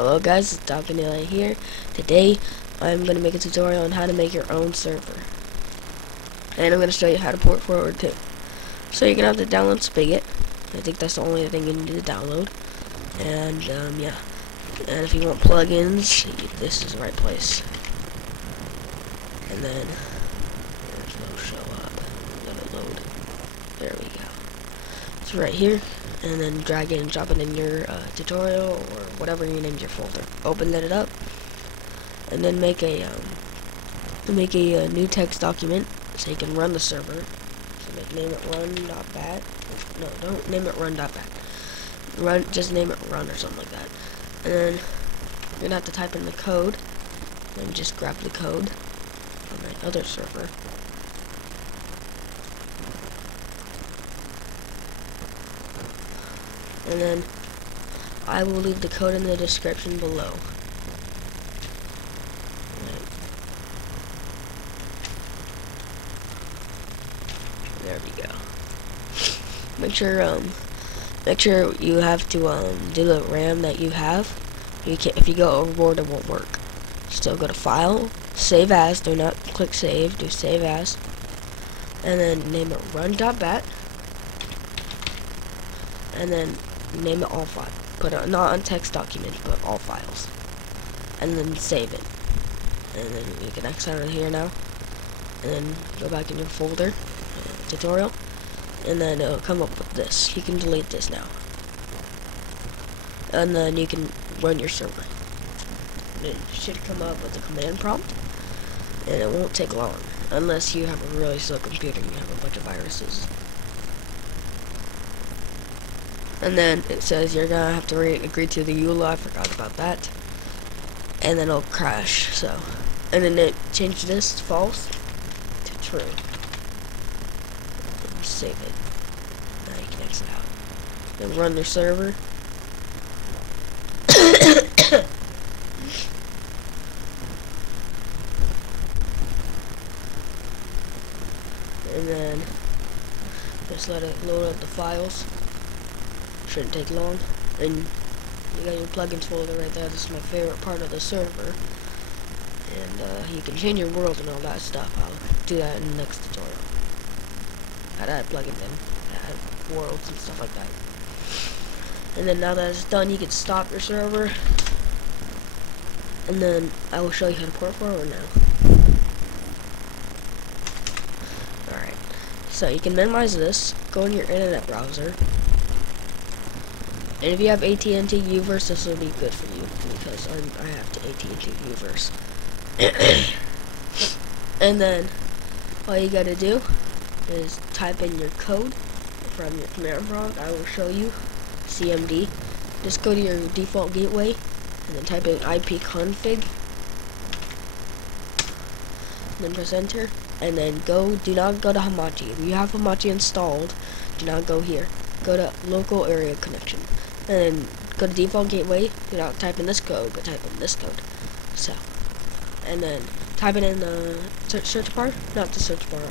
Hello guys, it's Dr. Neil here. Today I'm going to make a tutorial on how to make your own server. And I'm going to show you how to port forward too. So you're going to have to download Spigot. I think that's the only thing you need to download. And yeah. And if you want plugins, this is the right place. And then there's no show up. Let it load. There we go. It's right here. And then drag it and drop it in your tutorial or whatever you named your folder. Open it up, and then make a new text document so you can run the server. So name it run.bat. No, don't name it run.bat. Just name it run or something like that. And then you're gonna have to type in the code, and just grab the code from my other server. And then I will leave the code in the description below. There we go. Make sure you have to do the RAM that you have. If you go overboard, it won't work. Still go to File, Save As. Do not click Save. Do Save As, and then name it run.bat. And then name it all files. Put it not on text document, but all files. And then save it. And then you can exit out of here now. And then go back in your folder, tutorial. And then it'll come up with this. You can delete this now. And then you can run your server. It should come up with a command prompt. And it won't take long. Unless you have a really slow computer and you have a bunch of viruses. And then it says you're gonna have to agree to the EULA. I forgot about that. And then it'll crash. So, and then it changed this to false to true. And save it. Now you can exit out. Then run your server. And then just let it load up the files. Shouldn't take long. And you got your plugins folder right there. This is my favorite part of the server. And you can change your world and all that stuff. I'll do that in the next tutorial. How to add plugins in, add worlds and stuff like that. And then now that it's done, you can stop your server. And then I will show you how to port forward now. Alright. So you can minimize this. Go in your internet browser. And if you have AT&T Uverse, this will be good for you because I have AT&T Uverse. And then all you gotta do is type in your code from your command prompt. I will show you CMD. Just go to your default gateway and then type in ipconfig. And then press enter. And then do not go to Hamachi. If you have Hamachi installed, do not go here. Go to local area connection. And then go to default gateway. Do not type in this code, but type in this code. So, and then type it in the search bar, not the search bar.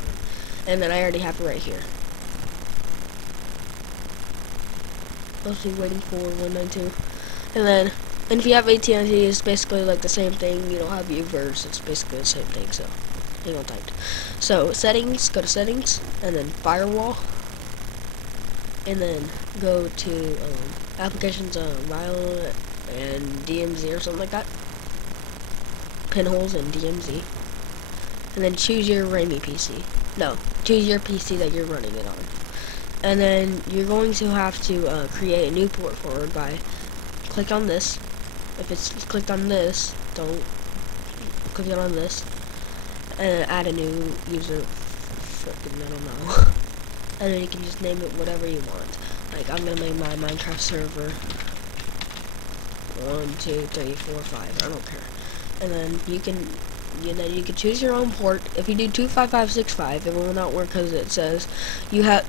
And then I already have it right here. Mostly waiting for 192. And if you have AT&T, it's basically like the same thing. You don't have Uverse, it's basically the same thing. So, you know, typed. So settings, go to settings, and then firewall. And then go to applications, Violet and DMZ or something like that. Pinholes and DMZ. And then choose your RAMI PC. No, choose your PC that you're running it on. And then you're going to have to create a new port forward by click on this. If it's clicked on this, don't click it on this. And add a new user. Frickin' I don't know. And then you can just name it whatever you want. Like, I'm gonna make my Minecraft server 1, 2, 3, 4, 5. I don't care. And then you can choose your own port. If you do 25565, it will not work because it says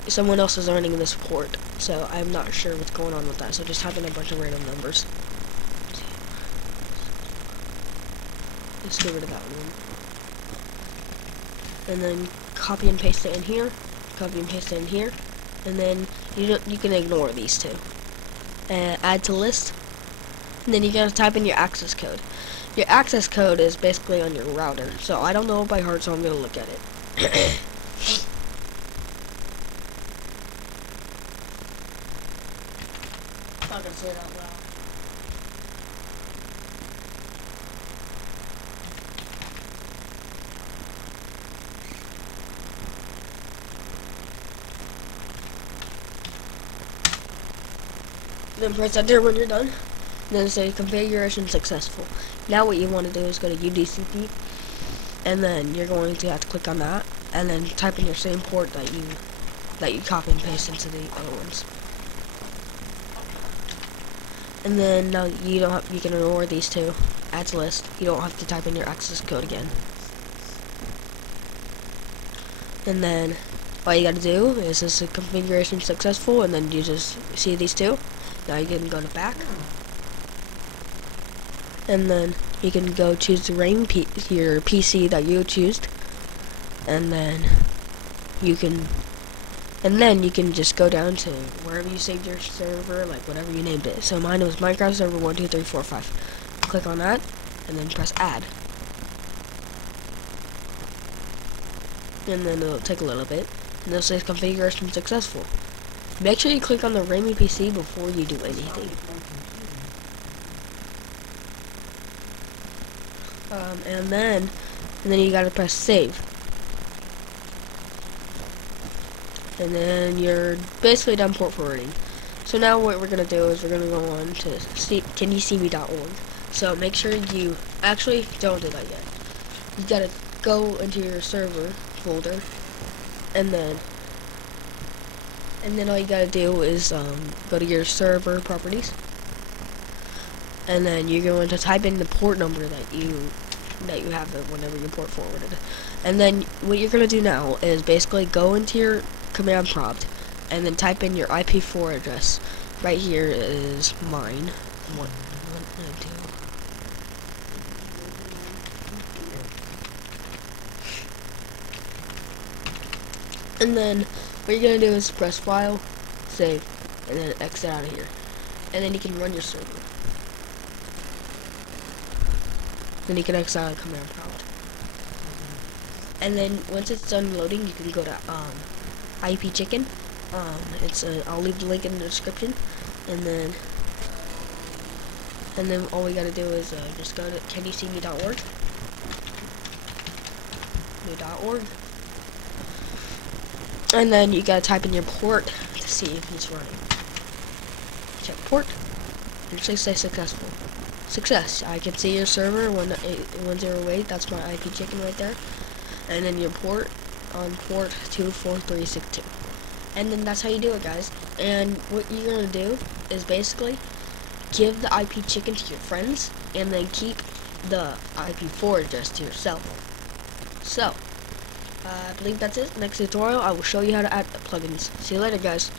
someone else is running this port. So I'm not sure what's going on with that. So just type in a bunch of random numbers. Let's get rid of that one. And then copy and paste it in here. Copy and paste it in here, and then you can ignore these two. Add to list. And then you're going to type in your access code. Your access code is basically on your router. So I don't know it by heart, so I'm going to look at it. I'm not going to say it out loud. Then press enter when you're done. Then say configuration successful. Now what you want to do is go to UDCP, and then you're going to have to click on that, and then type in your same port that you copy and paste into the other ones. And then now you can ignore these two. Add to list. You don't have to type in your access code again. And then all you gotta do is this configuration successful, and then you just see these two. Now you can go to back, and then you can go choose the your PC that you choose, and then you can just go down to wherever you saved your server, like whatever you named it. So mine was Minecraft server 12345. Click on that, and then press add, and then it'll take a little bit, and it'll say configuration successful. Make sure you click on the Raimi PC before you do anything. And then you gotta press save. And then you're basically done port forwarding. So now what we're gonna do is we're gonna go on to canyouseeme.org. So make sure you actually don't do that yet. You gotta go into your server folder, and then all you gotta do is go to your server properties, and then you're going to type in the port number that you have whenever you port forwarded. And then what you're gonna do now is basically go into your command prompt, and then type in your IP4 address. Right here is mine. 192. And then what you're gonna do is press file, save, and then exit out of here. And then you can run your server. Then you can exit out of command prompt. And then once it's done loading, you can go to IP Chicken. I'll leave the link in the description. And then all we gotta do is just go to canyouseeme.org. .org. And then you gotta type in your port to see if it's running. Check port. And it should say successful. Success. I can see your server 108. That's my IP Chicken right there. And then your port on port 24362. And then that's how you do it, guys. And what you're gonna do is basically give the IP Chicken to your friends, and then keep the IP4 address to yourself. So I believe that's it. Next tutorial, I will show you how to add plugins. See you later, guys.